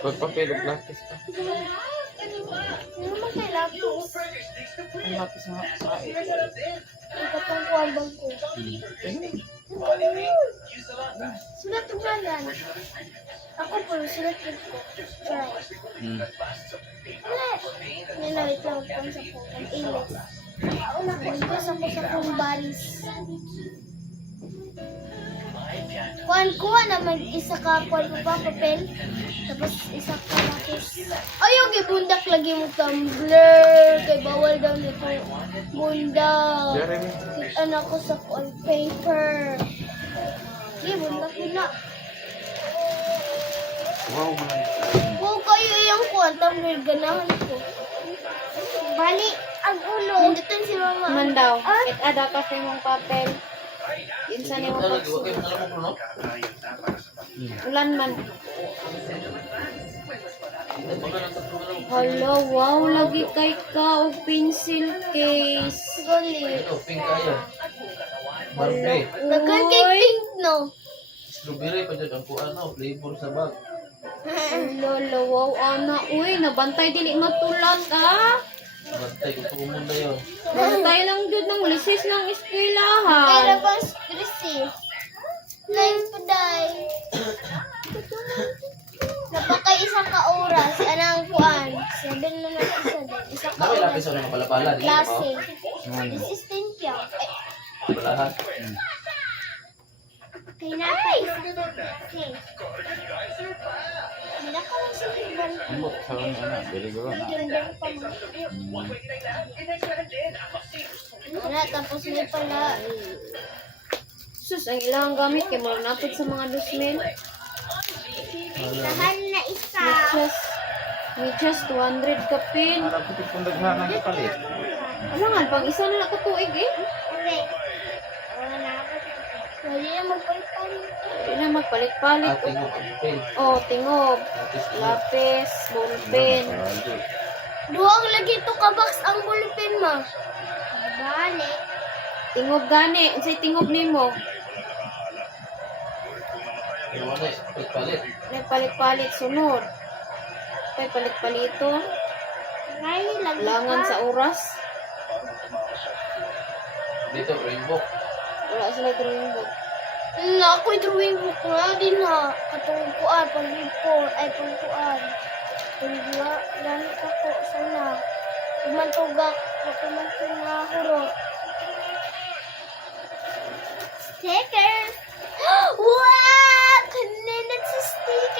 Magpapilog lapis ka. Ano naman kay lapis? Ang lapis nga sa Ikatong kuwabang ko. Sulat ko ba yan? Ako po, sulat ko. Try. Wala. Nilawit lang ko sa po. Ang ilis. Nagbigas ako sa pong baris. Kuhan naman isa ka kuhan mo pa papel. Tapos isa ka lapis. Ayaw, gibundak lagi mo tumbler. Kay bawal daw nito. Bundak. Jeremy. Anak ko sa on paper. Gibundak na. Wow, man. Kung kayo yung kuhan, tumbler ganahan ko. Bali, ang ulo. Nanditan si mama. Man daw. It ada ka sa imong papel. Insan ni mo pagsulat. Ulan man. Hello, wow, lagi kay ka og pencil case. Gali. Ito, pink kayo. Barbie. Nagkan kay pink, no? Strawberry pa dyan ang kuha, no? Flavor sa bag. Lolo, wow, ana. Uy, nabantay dili matulan ka. Bantay, gusto ko muna yun. Bantay lang jud ng lisis ng Kaya eskwelahan. bang stressy. Life pa day. Napakay isa ka oras. Anang kuan. 7 na isa din. Isa ka Nakay oras. lapis o ng palapala. Di ba? Klase. This is Tintia. Palahan. Kay napay. Okay. Hindi ka lang sa ibang. Ambot sa mga na. Dili ko na. Ganda pa mo. Wala, tapos hindi pala. Sus, ang ilang gamit kay mo napod sa mga dusmil. Lahan na isa. May just 200 ka pin. Harap ko kung daghanan ka palit. Alangan, pag isa na nakatuig eh. Okay. Hindi na magpalit-palit. Hindi na magpalit-palit. Ating mo ang pen. Oh, tingob. Lapis na. Lapis, ballpen. Duwang lagi to kabox ang ballpen ma. Balik. Tingob gani. Unsay tingob nimo? Yung ano eh, palit-palit. May palit-palit sunod. May palit-palito. Ay, lagi Langan sa oras. Dito, rainbow. Wala sila drawing book. Ako'y drawing book nga din ha. Katungkuan, pag-report, ay pagkuan. Pag-gula, gamit ako sana. Pumantugak, pumantug nga huro. Stickers! Wow! Kanina si sticker!